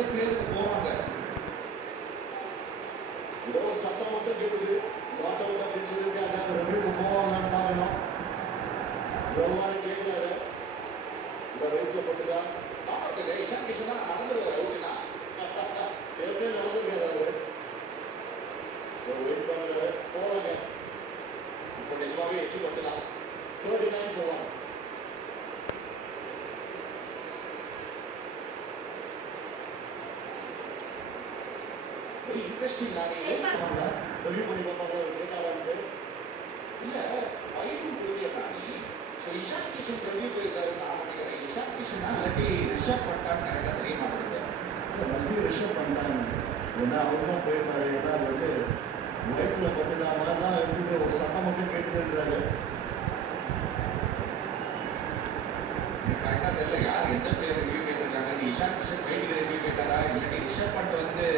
அதே பிளேயருக்கு போவாங்க. ஏதோ ஒரு சத்தம் மட்டும் கேட்குது. நாட் அவுட் அப்படின்னு சொல்லியிருக்காங்க. ரெண்டு போவாங்கன்னு பார்க்கணும். எவ்வளோ கேட்கிறாரு. இந்த வயிற்றுல போட்டுதான் நாட் அவுட். இஷான் கிஷன் தான் நடந்துருவாரு. அவுட்டுனா ஏற்கனவே நடந்திருக்காரு அவரு. ஸோ வெயிட் பண்ணுறாரு. போவாங்க. இப்போ நிஜமாவே எச்சு மட்டும்தான் 39 for 1. Very interesting. நான் ரிவ்யூ பண்ணி பார்ப்பாங்க கேட்டாரான்ட்டு. இல்லை வைடும் புரியலானி. ஸோ இஷான் கிஷன் ரிவ்யூ போயிருக்காருன்னு நான் நினைக்கிறேன். இஷான் கிஷனா இல்லாட்டி ரிஷப் பண்ணிட்டான்னு கரெக்டாக தெரிய மாட்டேங்குது. மஸ்பி ரிஷப் பண்ணிட்டாங்க. ஏன்னா அவர் தான் போயிருக்காரு. ஏன்னா அது வந்து வயிற்றுல பட்டுதா மாதிரி தான் இருக்குது. ஒரு சட்டம் மட்டும் கேட்டுக்கிறாரு. கரெக்டாக தெரியல யார் எந்த பிளேயர் ரிவ்யூ கேட்டிருக்காங்க. இஷான் கிஷன் வெயிட்டுக்கு ரிவ்யூ கேட்டாரா இல்லாட்டி ரிஷப் பண்ணிட்டு வந்து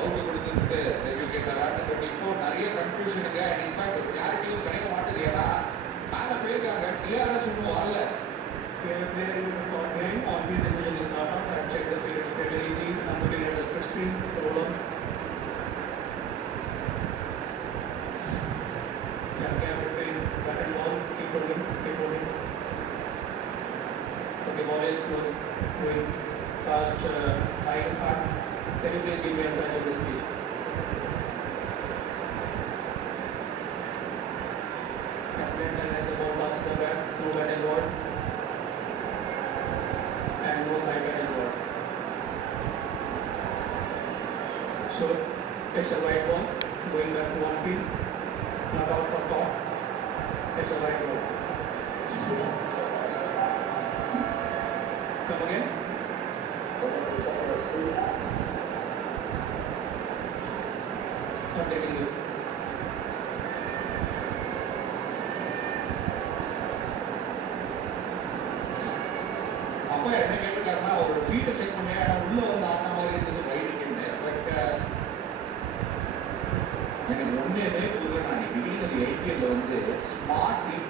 அவுட்டு கொடுத்துட்டு ரிவ்யூ கேட்டாரான்னு. பட் இப்போ நிறைய கன்ஃபியூஷனுங்க. இன்ஃபேக்ட் ஒரு கிளாரிட்டியும் கிடைக்க மாட்டேது. ஏன்னா மேலே போயிருக்காங்க. டிஆர்எஸ் ஒன்றும் வரல. The ball is going fast, side part. Can you please give me a time of this speed? And then the ball passes the back, no bat and ball, and no thigh bat and ball. So it's a white ball going back to one field, not out for top. It's a white ball. Come again. Not taking this. அப்போ என்ன கேட்டுட்டாருன்னா ஒரு ஃபீட்டை check பண்ணி உள்ள வந்து ஆட்ட மாதிரி இருந்தது ரைடுக்குன்னு. But எனக்கு ஒன்னே புரியல. நான் பிகினிங் ஆஃப் ஐபிஎல்ல வந்து ஸ்மார்ட் ரீப்ளேஸ்